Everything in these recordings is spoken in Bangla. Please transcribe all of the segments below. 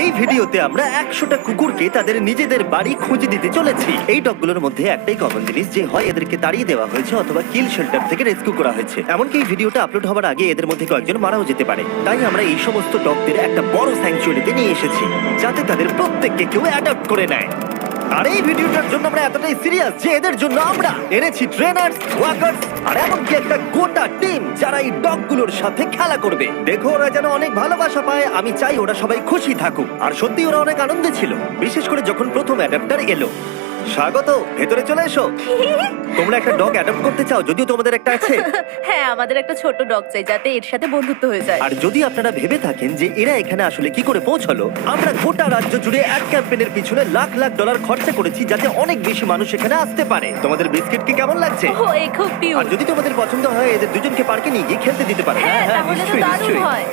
এই ভিডিওতে আমরা 100টা কুকুরকে তাদের নিজেদের বাড়ি খুঁজে দিতে চলেছি। এই ডগগুলোর মধ্যে একটাই কমন জিনিস, যে হয় এদেরকে তাড়িয়ে দেওয়া হয়েছে অথবা কিল শেল্টার থেকে রেস্কিউ করা হয়েছে। এমনকি এই ভিডিওটা আপলোড হওয়ার আগে এদের মধ্যে কয়েকজন মারাও যেতে পারে। তাই আমরা এই সমস্ত ডগদের একটা বড় স্যাংচুয়ারিতে নিয়ে এসেছি, যাতে তাদের প্রত্যেককে কেউ অ্যাডপ্ট করে নেয়। আর এই ভিডিওটার জন্য আমরা এতটাই সিরিয়াস যে এদের জন্য আমরা এনেছি ট্রেনার্স, ওয়াকার্স আর এমনকি একটা গোটা টিম যারা এই ডগগুলোর সাথে খেলা করবে। দেখো ওরা যেন অনেক ভালোবাসা পায়, আমি চাই ওরা সবাই খুশি থাকুক। আর সত্যি ওরা অনেক আনন্দে ছিল, বিশেষ করে যখন প্রথম অ্যাডাপ্টার এলো। স্বাগত, ভেতরে চলে এসো। তোমরা একটা ডগ অ্যাডপ্ট করতে চাও? যদিও তোমাদের একটা আছে। হ্যাঁ, আমাদের একটা ছোট ডগ চাই যাতে এর সাথে বন্ধুত্ব হয়ে যায়। আর যদি আপনারা ভেবে থাকেন যে এরা এখানে আসলে কি করে পৌঁছলো, আমরা গোটা রাজ্য জুড়ে এক ক্যাম্পেইনের পিছনে লাখ লাখ ডলার খরচা করেছি যাতে অনেক বেশি মানুষ এখানে আসতে পারে। তোমাদের বিস্কিট কি কেমন লাগছে? ও, এই খুব আর কিউট। যদি তোমাদের পছন্দ হয় এদের দুজনকে পার্কে নিয়ে গিয়ে খেলতে দিতে পারে। হ্যাঁ, তাহলে তো নিশ্চয়ই, দারুণ নিশ্চয়ই। হয়।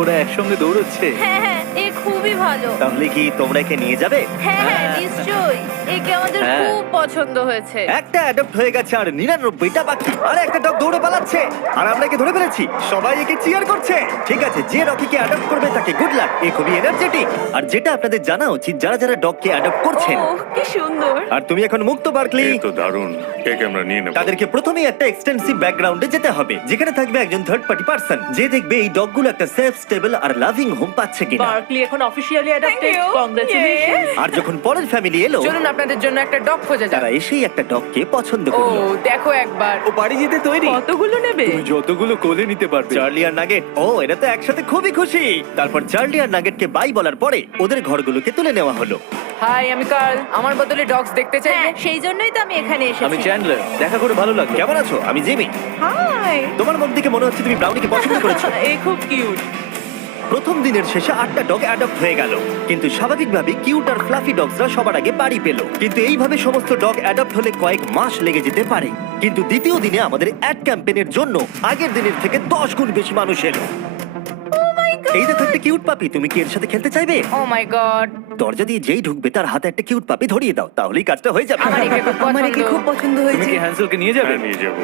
ওরা একসঙ্গে দৌড়চ্ছে। হ্যাঁ হ্যাঁ, এ খুবই ভালো। তাহলে কি তোমরা একে নিয়ে যাবে? হ্যাঁ হ্যাঁ, নিশ্চয়ই। একে আমাদের হ্যাঁ। খুব পছন্দ হয়েছে। একটা অ্যাডপ্ট হয়ে গেছে আর 99টা বাকি। আর একটা ডগ দৌড়ে পালাচ্ছে আর আমরা একে ধরে ফেলেছি। সবাই একে চিয়ার করছে। ঠিক আছে, যে রকিকে অ্যাডপ্ট করবে তাকে গুড লাক। এ খুবই এনার্জেটিক। আর যেটা আপনাদের জানা উচিত, যারা যারা ডগকে অ্যাডপ্ট করছেন, ও, কি সুন্দর। আর তুমি এখন মুক্ত বার্কলি, তো দারুণ, একে আমরা নিয়ে নেব। তাদেরকে প্রথমেই একটা এক্সটেন্সিভ ব্যাকগ্রাউন্ডে যেতে হবে, যেখানে থাকবে একজন থার্ড পার্টি পার্সন যে দেখবে এই ডগগুলো একটা সেফ, স্টেবল আর লাভিং হোম পাচ্ছে কিনা। বার্কলি এখন officially adopted. Thank you. Congratulation. আর যখন পরের ফ্যামিলি এলো, চলুন আপনাদের জন্য একটা ডগ খোঁজা যাক। তারা এসেই একটা ডগকে পছন্দ ও, করলো। দেখো একবার। ও বাড়ি যেতে তৈরি। কতগুলো নেবে? তুমি যতগুলো কোলে নিতে পারবে। চার্লি আর নাগেট, ও এরা তো একসাথে খুবই খুশি। তারপর চার্লি আর নাগেটকে বাই বলার পরে ওদের ঘরগুলোকে তুলে নেওয়া হলো। হাই, আমি কার্ল। আমার বদলে ডগস দেখতে চাই। হ্যাঁ, সেই জন্যই তো আমি এখানে আমি এসেছি। চ্যান্ডলার, দেখা করে ভালো লাগলো। কেমন আছো? আমি জিমি। হাই। তোমার মুখ দেখে মনে হচ্ছে তুমি ব্রাউনিকে পছন্দ করেছো। এই খুব কিউট। প্রথম দিনের শেষে 8টা ডগ অ্যাডপ্ট হয়ে গেল, কিন্তু স্বাভাবিকভাবে কিউট আর ফ্লাফি ডগসরা সবার আগে বাড়ি পেল। কিন্তু এইভাবে সমস্ত ডগ অ্যাডপ্ট হলে কয়েক মাস লেগে যেতে পারে। কিন্তু দ্বিতীয় দিনে আমাদের অ্যাড ক্যাম্পেইনের জন্য আগের দিনের থেকে 10 গুণ বেশি মানুষ এলো। এই দেখো একটা কিউট পাপি, তুমি কি এর সাথে খেলতে চাইবে? ও মাই গড। দরজা দিয়ে যেই ঢুকবে তার হাতে একটা কিউট পাপি ধরিয়ে দাও, তাহলেই কাজটা হয়ে যাবে। আমার একে খুব পছন্দ। তুমি কি হ্যান্সেলকে নিয়ে যাবে? হ্যাঁ, নিয়ে যাবো।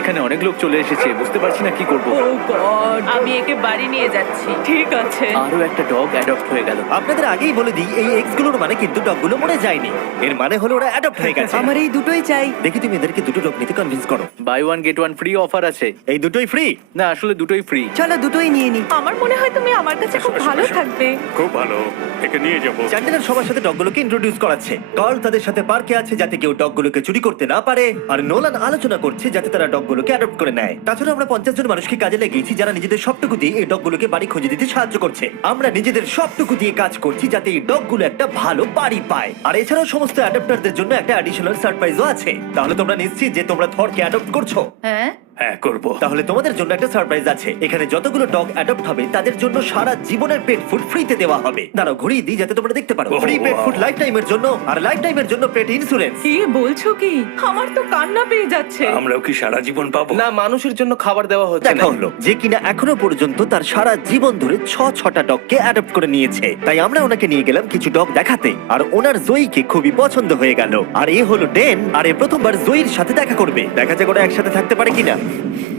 এখানে অনেক লোক চলে এসেছে, বুঝতে পারছি না কি করব। ও গড, আমি একে বাড়ি নিয়ে যাচ্ছি। ঠিক আছে। আরো একটা ডগ অ্যাডপ্ট হয়ে গেল। আপনাদের আগেই বলে দিই, এই এক্স গুলোর মানে কিন্তু ডগগুলো মরে যায়নি। এর মানে হলো ওরা অ্যাডপ্ট হয়ে গেছে। আমার এই দুটোই চাই। দেখি তুমি এদেরকে দুটো ডগ নিতে কনভিন্স করো। Buy one get one free offer আছে। এই দুটোই ফ্রি। না, আসলে দুটোই ফ্রি। চলো দুটোই নিয়ে নি। আমার মনে হয় তুমি আমার কাছে খুব এসো, ভালো এসো। থাকবে। খুব ভালো, একে নিয়ে যাবো। চ্যান্ডেলার সবার সাথে ডগগুলোকে ইন্ট্রোডিউস করাচ্ছে। কার্ল তাদের সাথে পার্কে আছে যাতে কেউ ডগগুলোকে চুরি করতে না পারে, আর নোলান আলোচনা করছে যাতে তারা ডগগুলোকে অ্যাডপ্ট করে নেয়। তাছাড়া আমরা 50 জন মানুষকে কাজে লাগিয়েছি যারা নিজেদের সবটুকু দিয়ে এই ডগগুলোকে বাড়ি খুঁজে দিতে সাহায্য করছে। আমরা নিজেদের সবটুকু দিয়ে কাজ করছি যাতে এই ডগগুলো একটা ভালো বাড়ি পায়। আর এছাড়াও সমস্ত অ্যাডপ্টারদের জন্য একটা অ্যাডিশনাল সারপ্রাইজও আছে। তাহলে তোমরা নিশ্চিত যে তোমরা থরকে অ্যাডপ্ট করছো? হ্যাঁ, হ্যাঁ, করবো। তাহলে তোমাদের জন্য একটা সারপ্রাইজ আছে। এখানে যতগুলো ডগ অ্যাডপ্ট হবে তাদের জন্য সারা জীবনের পেট ফুড ফ্রিতে দেওয়া হবে। দাঁড়াও ঘুরিয়ে দিই যাতে তোমরা দেখতে পারো। Oh, free pet wow. Food লাইফ টাইমের জন্য, আর লাইফ টাইমের জন্য পেট ইন্স্যুরেন্স। কি বলছো কি? আমার তো কান্না পেয়ে যাচ্ছে। আমরাও কি সারা জীবন পাবো? না, মানুষের জন্য খাবার দেওয়া হচ্ছে দেখা না। হলো যে কিনা এখনো পর্যন্ত তার সারা জীবন ধরে 6টা ডগকে অ্যাডপ্ট করে নিয়েছে। তাই আমরা ওনাকে নিয়ে গেলাম কিছু ডগ দেখাতে, আর ওনার জয়ীকে খুবই পছন্দ হয়ে গেল। আর এ হলো ডেন, আর এ প্রথমবার জয়ীর সাথে দেখা করবে। দেখা যাক ওরা একসাথে থাকতে পারে কিনা।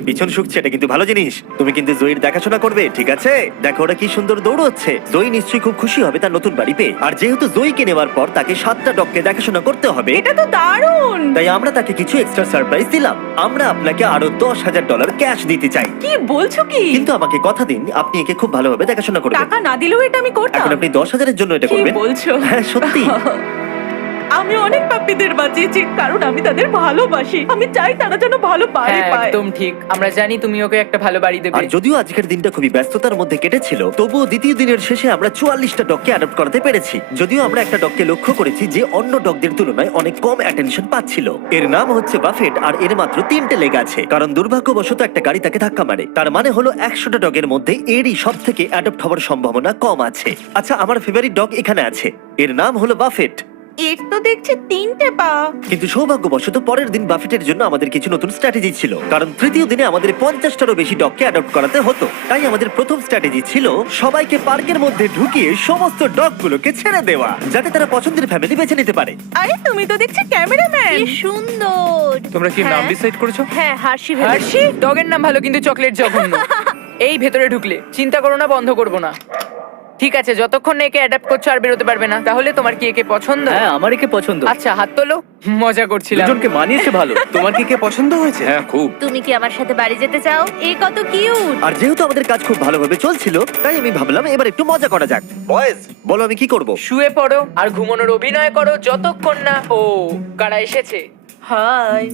পিছন শুকছে, এটা কিন্তু ভালো জিনিস। তুমি কিন্তু জয়ীর দেখাশোনা করবে, ঠিক আছে? দেখো ওরা কি সুন্দর দৌড়চ্ছে। জয়ী নিশ্চয়ই খুব খুশি হবে তার নতুন বাড়ি পেয়ে। আর যেহেতু জয়ীকে নেওয়ার পর তাকে 7টা ডগকে দেখাশোনা করতে হবে, এটা তো দারুণ। তাই আমরা তাকে কিছু এক্সট্রা সারপ্রাইজ দিলাম। আমরা আপনাকে আরো $10,000 ক্যাশ দিতে চাই, কি বলছো কি? কিন্তু আমাকে কথা দিন আপনি একে খুব ভালোভাবে দেখাশোনা করবেন। টাকা না দিলেও এটা আমি করতাম। এখন আপনি 10,000-এর জন্য এটা কি করবেন? বলছো? হ্যাঁ, সত্যি। আমি অনেক পাপ্পিদের বাঁচিয়েছি কারণ আমি তাদের ভালোবাসি। আমি চাই তারা যেন ভালো বাড়ি হ্যাঁ, পায়। একদম ঠিক। আমরা জানি তুমি ওকে একটা ভালো বাড়ি দেবে। আর যদিও আজকের দিনটা খুবই ব্যস্ততার মধ্যে কেটেছিল, তবুও দ্বিতীয় দিনের শেষে আমরা 44টা ডগকে অ্যাডপ্ট করাতে পেরেছি। যদিও আমরা একটা ডগকে লক্ষ্য করেছি যে অন্য ডগদের তুলনায় অনেক কম অ্যাটেনশন পাচ্ছিল। এর নাম হচ্ছে বাফেট, আর এর মাত্র 3টে লেগ আছে, কারণ দুর্ভাগ্যবশত একটা গাড়ি তাকে ধাক্কা মারে। তার মানে হলো 100টা ডগের মধ্যে এরই সব থেকে অ্যাডপ্ট হওয়ার সম্ভাবনা কম আছে। আচ্ছা, আমার ফেভারিট ডগ এখানে আছে, এর নাম হলো বাফেট। এর তো দেখছি 3টে পা। কিন্তু সৌভাগ্যবশত পরের দিন বাফেটের জন্য আমাদের কিছু নতুন স্ট্র্যাটেজি ছিল, কারণ তৃতীয় দিনে আমাদের 50টারও বেশি ডগকে অ্যাডপ্ট করাতে হতো। তাই আমাদের প্রথম স্ট্র্যাটেজি ছিল সবাইকে পার্কের মধ্যে ঢুকিয়ে সমস্ত ডগগুলোকে ছেড়ে দেওয়া, যাতে তারা পছন্দের ফ্যামিলি বেছে নিতে পারে। আরে তুমি তো দেখছি ক্যামেরাম্যান। কি সুন্দর। তোমরা কি নাম হ্যাঁ। ডিসাইড করেছো? হ্যাঁ, হার্ষি ভেবেছি। হার্ষি, ডগের নাম ভালো কিন্তু চকলেট জঘন্য। এই ভেতরে ঢুকলে চিন্তা করো না, বন্ধ করবো না। ঠিক আছে, যতক্ষণ না একে অ্যাডাপ্ট করছো আর বেরোতে পারবে না। তাহলে তোমার কি একে পছন্দ? হ্যাঁ, আমার একে পছন্দ। আচ্ছা, হাত তোলো। মজা করছিলাম। দুজনকে মানিয়েছে ভালো। তোমার কি কে পছন্দ হয়েছে? হ্যাঁ, খুব। তুমি কি আমার সাথে বাড়ি যেতে চাও? এ কত কিউট। আর যেহেতু আমাদের কাজ খুব ভালোভাবে চলছিল, তাই আমি ভাবলাম এবার একটু মজা করা যাক। বয়েজ, বলো আমি কি করব? শুয়ে পড়ো আর ঘুমানোর অভিনয় করো যতক্ষণ না ও কারা এসেছে। হাই।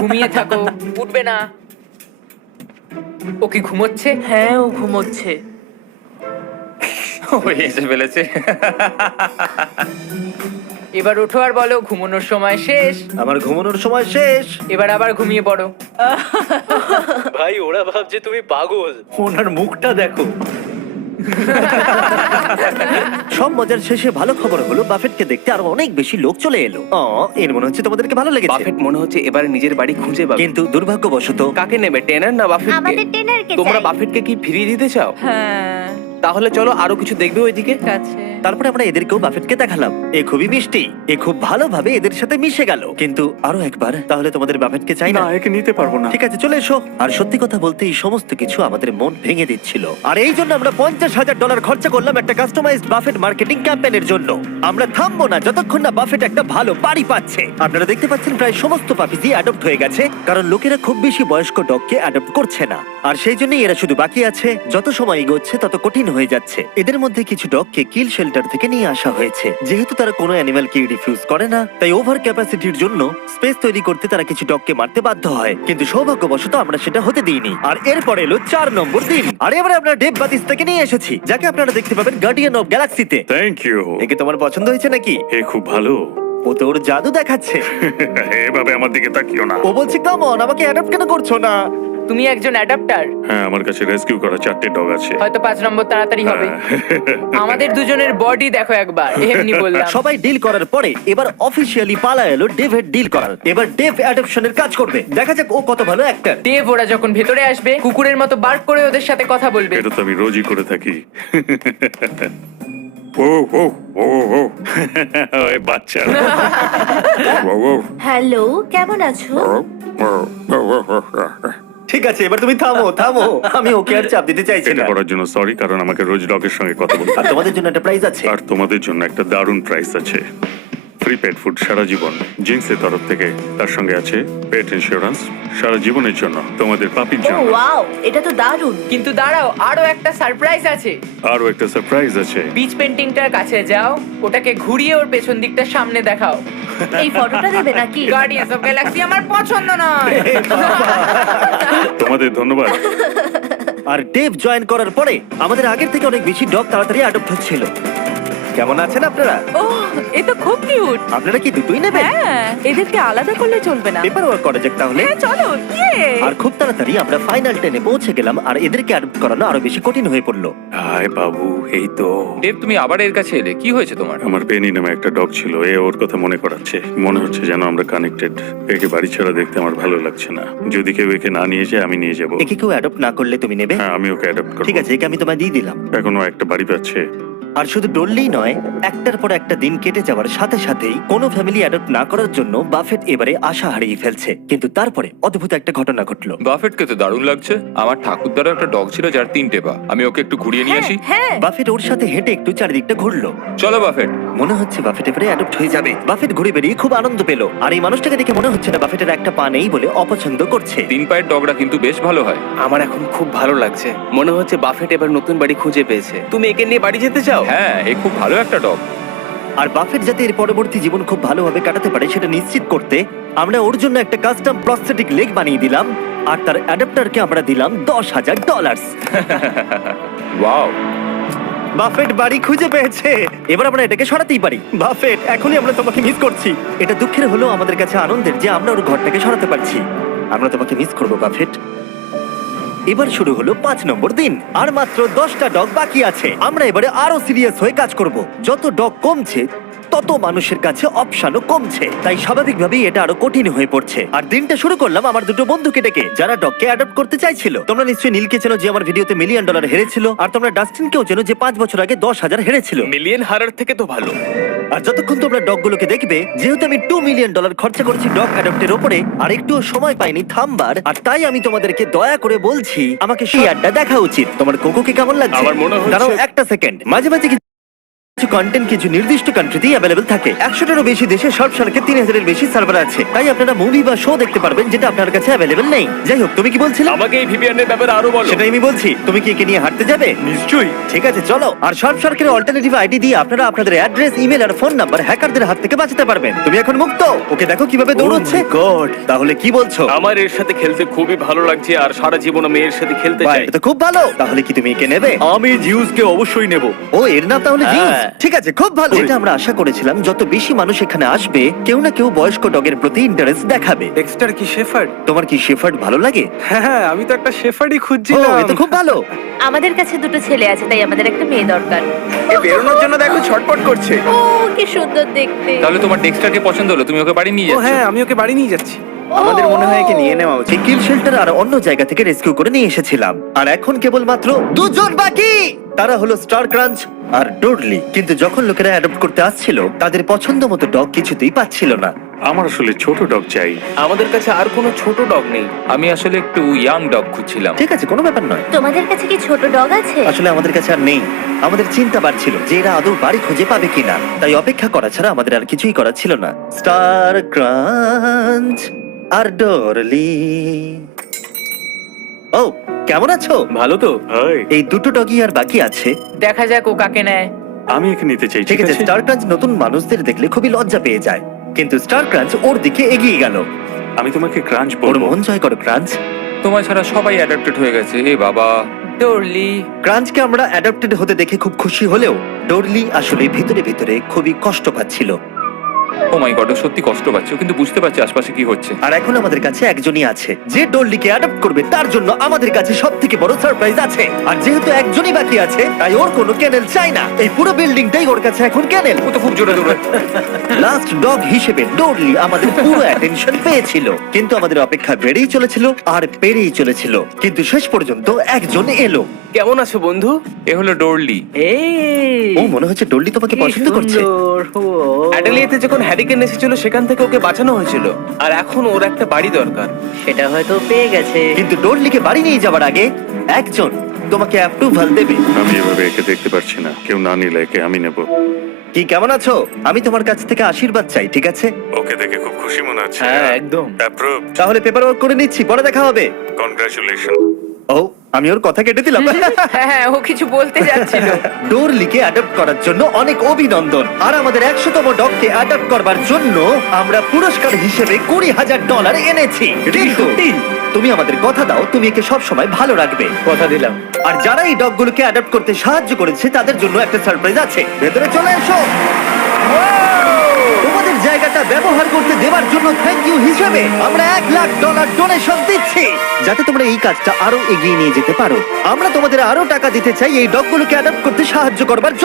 ঘুমিয়ে থাকো, উঠবে না। ও কি ঘুমোচ্ছে? হ্যাঁ, ও ঘুমোচ্ছে। ও এসে ফেলেছে। এবার ওঠো আর বলো ঘুমানোর সময় শেষ। আমার ঘুমানোর সময় শেষ। এবার আবার ঘুমিয়ে পড়ো। ভাই, ওরা ভাবছে তুমি পাগল। ওনার মুখটা দেখো। সব মজার শেষে ভালো খবর হলো বাফেটকে দেখতে আরো অনেক বেশি লোক চলে এলো। এর মনে হচ্ছে তোমাদেরকে ভালো লেগেছে। বাফেট মনে হচ্ছে এবারে নিজের বাড়ি খুঁজে পাবে। কিন্তু দুর্ভাগ্যবশত কাকে নেবে, টেনার না বাফেটকে? আমাদের টেনারকে তোমরা চাই। বাফেটকে কি ফিরিয়ে দিতে চাও? হ্যাঁ, তাহলে চলো আরো কিছু দেখবে ওইদিকে। ঠিক আছে। তারপরে আমরা এদেরকেও বাফেটকে দেখালাম। এ খুবই মিষ্টি, এ খুব ভালোভাবে এদের সাথে মিশে গেল। কিন্তু আরো একবার, তাহলে তোমাদের বাফেটকে চাই না? না, একে নিতে পারবো না। ঠিক আছে, চলে এসো। আর সত্যি কথা বলতে এই সমস্ত কিছু আমাদের মন ভেঙে দিচ্ছিল। আর এই জন্য আমরা $50,000 খরচা করলাম একটা কাস্টমাইজড বাফেট মার্কেটিং ক্যাম্পেইনের জন্য। আমরা থামবো না যতক্ষণ না বাফেট একটা ভালো বাড়ি পাচ্ছে। আপনারা দেখতে পাচ্ছেন প্রায় সমস্ত পাপিজি অ্যাডপ্ট হয়ে গেছে, কারণ লোকেরা খুব বেশি বয়স্ক ডগকে অ্যাডপ্ট করছে না। আর সেই জন্যই এরা শুধু বাকি আছে। যত সময় এগোচ্ছে তত কঠিন হয়ে যাচ্ছে। এদের মধ্যে কিছু ডগকে কিল শেল্টার থেকে নিয়ে আসা হয়েছে। যেহেতু তারা কোনো অ্যানিমালকে রিফিউজ করে না, তাই ওভার ক্যাপাসিটির জন্য স্পেস তৈরি করতে তারা কিছু ডগকে মারতে বাধ্য হয়। কিন্তু সৌভাগ্যবশত আমরা সেটা হতে দিইনি। আর এরপর এলো 4 নম্বর দিন। আর এবারে আমরা ডেভ বাতিস থেকে নিয়ে এসেছি, যাকে আপনারা দেখতে পাবেন গার্ডিয়ান অফ গ্যালাক্সিতে। Thank you. একে তোমার পছন্দ হয়েছে নাকি? এ খুব ভালো। ও তো ওর জাদু দেখাচ্ছে। এভাবে আমার দিকে তাকিও না। ও বলছে কাম অন, আমাকে অ্যাডপ্ট কেন করছো না? তুমি একজন অ্যাডাপ্টার। হ্যাঁ, আমার কাছে রেস্কিউ করা 4টে ডগ আছে। হয়তো 5 নম্বর তাড়াতাড়ি হবে। আমাদের দুজনের বডি দেখো একবার, এমনি বললাম। সবাই ডিল করার পরে এবার অফিসিয়ালি পালা এলো ডেভের ডিল করার। এবার ডেভ অ্যাডপশনের কাজ করবে। দেখা যাক ও কত ভালো অ্যাক্টর। দেব ওরা যখন ভেতরে আসবে কুকুরের মতো বার্ক করে ওদের সাথে কথা বলবে। এটা তো আমি রোজই করে থাকি। ও ও ও ও ওই বাচ্চা। ও ও হ্যালো, কেমন আছো? ঠিক আছে, এবার তুমি থামো থামো। আমি ওকে আর চাপ দিতে চাইছি এটা না। করার জন্য সরি, কারণ আমাকে রোজ ডগের সঙ্গে কথা বলতে আর তোমাদের জন্য একটা প্রাইজ আছে। আর তোমাদের জন্য একটা দারুণ প্রাইস আছে। ফ্রি পেট ফুড সারা জীবন জিন্সের তরফ থেকে। তার সঙ্গে আছে পেট ইন্স্যুরেন্স সারা জীবনের জন্য, তোমাদের পাপির ও জন্য। ওয়াও, এটা তো দারুণ। কিন্তু দাঁড়াও, আরো একটা সারপ্রাইজ আছে। আরও একটা সারপ্রাইজ আছে। বিচ পেন্টিংটার কাছে যাও, ওটাকে ঘুরিয়ে ওর পেছন দিকটা সামনে দেখাও। এই ফটোটা দেবে নাকি? গার্ডিয়ান্স অফ গ্যালাক্সি আমার পছন্দ নয়। তোমাদের ধন্যবাদ। আর ডেভ জয়েন করার পরে আমাদের আগের থেকে অনেক বেশি ডগ তাড়াতাড়ি অ্যাডপ্ট হচ্ছিল। কেমন আছেন আপনারা? ও, এ তো খুব কিউট। আপনারা কি দুটোই নেবেন? হ্যাঁ, এদেরকে আলাদা করলে চলবে না। পেপার ওয়ার্ক করা যাক তাহলে। হ্যাঁ, চলো। ইয়ে। আর খুব তাড়াতাড়ি আমরা ফাইনাল 10-এ পৌঁছে গেলাম। আর এদেরকে অ্যাডপ্ট করানো আরো বেশি কঠিন হয়ে পড়লো। হাই বাবু, এই তো। দেব, তুমি আবার এর কাছে এলে, কি হয়েছে তোমার? আমার পেনি নামে একটা ডগ ছিল, এ ওর কথা মনে করাচ্ছে। মনে হচ্ছে যেন আমরা কানেক্টেড। একে বাড়ি ছাড়া দেখতে আমার ভালো লাগছে না। যদি কেউ একে না নিয়ে যায় আমি নিয়ে যাব। একে কেউ অ্যাডপ্ট না করলে তুমি নেবে? হ্যাঁ, আমি ওকে অ্যাডপ্ট করব। ঠিক আছে, একে আমি তোমায় দিয়ে দিলাম। এখনো একটা বাড়ি পাচ্ছে। আর শুধু ডললেই নয়, একটার পর একটা দিন কেটে যাওয়ার সাথে সাথেই কোনো ফ্যামিলি অ্যাডপ্ট না করার জন্য বাফেট এবারে আশা হারিয়ে ফেলছে। কিন্তু তারপরে অদ্ভুত একটা ঘটনা ঘটলো। বাফেটকে তো দারুণ লাগছে। আমার ঠাকুরদারও একটা ডগ ছিল যার 3টে পা। আমি ওকে একটু ঘুরিয়ে নিয়ে আসি। হ্যাঁ, বাফেট ওর সাথে হেঁটে একটু চারিদিকটা ঘুরলো। চলো বাফেট। মনে হচ্ছে বাফেট এবারে অ্যাডপ্ট হয়ে যাবে। বাফেট ঘুরে বেরিয়ে খুব আনন্দ পেল। আর এই মানুষটাকে দেখে মনে হচ্ছে না বাফেটের একটা পা নেই বলে অপছন্দ করছে। 3 পায়ের ডগরা কিন্তু বেশ ভালো হয়। আমার এখন খুব ভালো লাগছে। মনে হচ্ছে বাফেট এবার নতুন বাড়ি খুঁজে পেয়েছে। তুমি একে নিয়ে বাড়ি যেতে চাও? হ্যাঁ, এ খুব ভালো একটা ডগ। আর বাফেট যাতে এর পরবর্তী জীবন খুব ভালোভাবে কাটাতে পারে সেটা নিশ্চিত করতে আমরা ওর জন্য একটা কাস্টম প্রস্থেটিক লেগ বানিয়ে দিলাম। আর তার অ্যাডাপ্টারকে আমরা দিলাম $10,000। ওয়াও, বাফেট বাড়ি খুঁজে পেয়েছে। এবার আমরা এটাকে সরাতেই পারি। বাফেট, এখনই আমরা তোমাকে মিস করছি। এটা দুঃখের হলেও আমাদের কাছে আনন্দের যে আমরা ওর ঘরটাকে সরাতে পারছি। আমরা তোমাকে মিস করবো বাফেট। এবার শুরু হলো 5 নম্বর দিন। আর মাত্র 10টা ডগ বাকি আছে। আমরা এবারে আরো সিরিয়াস হয়ে কাজ করব। যত ডগ কমছে তত মানুষের কাছে অপশনও কমছে, তাই স্বাভাবিকভাবেই এটা আরো কঠিন হয়ে পড়ছে। আর দিনটা শুরু করলাম আমার দুটো বন্ধুকে ডেকে, যারা ডগকে অ্যাডপ্ট করতে চাইছিল। তোমরা নিশ্চয়ই নীলকে চেনো, যে আমার ভিডিওতে $1 মিলিয়ন হেরেছিল, আর তোমরা ডাস্টিনকেও চেনো, যে 5 বছর আগে 10,000 হেরেছিল। মিলিয়ন হারার থেকে তো ভালো। আর যতক্ষণ তোমরা ডগগুলোকে দেখবে, যেহেতু আমি $2 মিলিয়ন খরচা করেছি ডগ অ্যাডপ্টের উপরে, আর একটুও সময় পাইনি থামবার, আর তাই আমি তোমাদেরকে দয়া করে বলছি, আমাকে সেই অ্যাডটা দেখা উচিত। তোমার কোকোকে কেমন লাগছে? আমার মনে হচ্ছে- দাঁড়াও একটা সেকেন্ড। মাঝে মাঝে কিছু কন্টেন্ট কিছু নির্দিষ্ট কান্ট্রিতেই অ্যাভেলেবল থাকে। 100টারও বেশি দেশে সব সার্কে 3000-এর বেশি সার্ভার আছে, তাই আপনারা মুভি বা শো দেখতে পারবেন যেটা আপনার কাছে অ্যাভেলেবল নেই। যাই হোক, তুমি কি বলছিলে? আমাকে এই ভিপিএন এর ব্যাপারে আরো বলো। সেটাই আমি বলছি। তুমি কি একে নিয়ে হাঁটতে যাবে? নিশ্চয়ই। ঠিক আছে, চলো। আর সব সরকারের অল্টারনেটিভ আইডি দিয়ে আপনারা আপনাদের অ্যাড্রেস, ইমেল আর ফোন নাম্বার হ্যাকারদের হাত থেকে বাঁচাতে পারবেন। তুমি এখন মুক্ত। ওকে দেখো কিভাবে দৌড়চ্ছে। গড, তাহলে কি বলছো? আমার এর সাথে খেলতে খুবই ভালো লাগছে, আর সারা জীবন আমি এর সাথে খেলতে বাহ, চাই। এটা তো খুব ভালো। তাহলে কি তুমি একে নেবে? আমি জিউসকে অবশ্যই নেব। ও, এর নাম তাহলে জিউস। হ্যাঁ। ঠিক আছে, খুব ভালো। যেটা আমরা আশা করেছিলাম, যত বেশি মানুষ এখানে আসবে, কেউ না কেউ বয়স্ক ডগের প্রতি ইন্টারেস্ট দেখাবে। ডেক্সটার কি শেফার্ড? তোমার কি শেফার্ড ভালো লাগে? হ্যাঁ, আমি তো একটা শেফার্ডই ও, খুঁজছিলাম। এটা খুব ভালো। আমাদের কাছে দুটো ছেলে আছে, তাই আমাদের একটা মেয়ে দরকার। এ বেরোনোর জন্য দেখো ছটপট করছে। ও কি সুন্দর দেখতে। তাহলে তোমার ডেক্সটারকে পছন্দ হলো, তুমি ওকে বাড়ি নিয়ে ও যাচ্ছ। হ্যাঁ, আমি ওকে বাড়ি নিয়ে যাচ্ছি। আমাদের মনে হয় একে নিয়ে নেওয়া উচিত। কিল শেল্টার আর অন্য জায়গা থেকে রেস্কিউ করে নিয়ে এসেছিলাম, আর এখন কেবলমাত্র দুজন বাকি। তারা হলো স্টার ক্রাঞ্চ আর ডোডলি। কিন্তু যখন লোকেরা অ্যাডপ্ট করতে আসছিল, তাদের পছন্দ মতো ডগ কিছুতেই পাচ্ছিল না। আমার আসলে ছোট ডগ চাই। আমাদের কাছে আর কোনো ছোট ডগ নেই। আমি আসলে একটু ইয়াং ডগ খুঁজছিলাম। ঠিক আছে, কোনো ব্যাপার নয়। তোমাদের কাছে কি ছোট ডগ আছে? আসলে আমাদের কাছে আর নেই। আমাদের চিন্তা বাড়ছিল যে এরা আদৌ বাড়ি খুঁজে পাবে কিনা, তাই অপেক্ষা করা ছাড়া আমাদের আর কিছুই করার ছিল না। স্টার ক্রাঞ্চ আর ডরলি। ও, কেমন আছো? ভালো তো? হাই, এই দুটো ডগই আর বাকি আছে। দেখা যাক ও কাকে নেয়। আমি একে নিতে চাই। ঠিক আছে, স্টার ক্রাঞ্চ নতুন মানুষদের দেখলে খুবই লজ্জা পেয়ে যায়, কিন্তু স্টার ক্রাঞ্চ ওর দিকে এগিয়ে গেল। আমি তোমাকে ক্রাঞ্চ ওর বলবো। মন জয় করো ক্রাঞ্চ। তোমার ছাড়া সবাই অ্যাডাপ্টেড হয়ে গেছে। এ বাবা। ডরলি। ক্রাঞ্চকে আমরা অ্যাডাপ্টেড হতে দেখে খুব খুশি হলেও ডোরলি আসলে ভিতরে ভিতরে খুবই কষ্ট পাচ্ছিল। ও মাই গড, সত্যি কষ্ট পাচ্ছে, ও কিন্তু বুঝতে পারছে আশপাশে কি হচ্ছে। আর এখন আমাদের কাছে একজনই আছে যে ডোরলিকে অ্যাডপ্ট করবে। তার জন্য আমাদের কাছে সব থেকে বড় সারপ্রাইজ আছে। আর যেহেতু একজনই বাকি আছে, তাই ওর কোনো ক্যানেল চাই না। এই পুরো বিল্ডিংটাই ওর কাছে এখন ক্যানেল। ও তো খুব জোরে দৌড়ে। লাস্ট ডগ হিসেবে ডোরলি আমাদের পুরো অ্যাটেনশন পেয়েছিল, কিন্তু আমাদের অপেক্ষা বেড়েই চলেছিল আর বেড়েই চলেছিল। কিন্তু শেষ পর্যন্ত একজন এলো। কেমন আছো বন্ধু? এ হলো ডোরলি। ও, মনে হচ্ছে ডোরলি তোমাকে পছন্দ করছে। অ্যাডেলিয়েতে যখন হ্যারিকেন এসেছিল, সেখান থেকে ওকে বাঁচানো হয়েছিল, আর এখন ওর একটা বাড়ি দরকার। সেটা হয়তো পেয়ে গেছে। কিন্তু ডোরলিকে বাড়ি নিয়ে যাওয়ার আগে একজন তোমাকে অ্যাপ্রুভাল দেবে। আমি এভাবে একে দেখতে পারছি না। কেউ না নিলে একে আমি নেব। কি, কেমন আছো? আমি তোমার কাছ থেকে আশীর্বাদ চাই, ঠিক আছে? ওকে দেখে খুব খুশি মনে হচ্ছে। হ্যাঁ, একদম। অ্যাপ্রুভ। তাহলে পেপার ওয়ার্ক করে নিচ্ছি, পরে দেখা হবে। কনগ্রাচুলেশন। ও, আমি ওর কথা কেটে দিলাম। হ্যাঁ হ্যাঁ, ও কিছু বলতে যাচ্ছিল। ডোরলিকে অ্যাডপ্ট করার জন্য অনেক অভিনন্দন। আর আমাদের 100তম ডগকে অ্যাডপ্ট করবার জন্য আমরা পুরস্কার হিসেবে $20,000 এনেছি। কিন্তু তুমি আমাদের কথা দাও, তুমি একে সব সময় ভালো রাখবে। কথা দিলাম। আর যারা এই ডগগুলোকে অ্যাডপ্ট করতে সাহায্য করেছে, তাদের জন্য একটা সারপ্রাইজ আছে। ভেতরে চলে এসো। তোমাদের জায়গাটা ব্যবহার করতে দেওয়ার জন্য থ্যাংক ইউ হিসেবে আমরা $1,00,000 ডোনেশন দিচ্ছি, যাতে তোমরা এই কাজটা আরো এগিয়ে নিয়ে যেতে পারো। আমরা তোমাদের আরো টাকা দিতে চাই এই ডগগুলোকে অ্যাডপ্ট করতে সাহায্য করবার জন্য।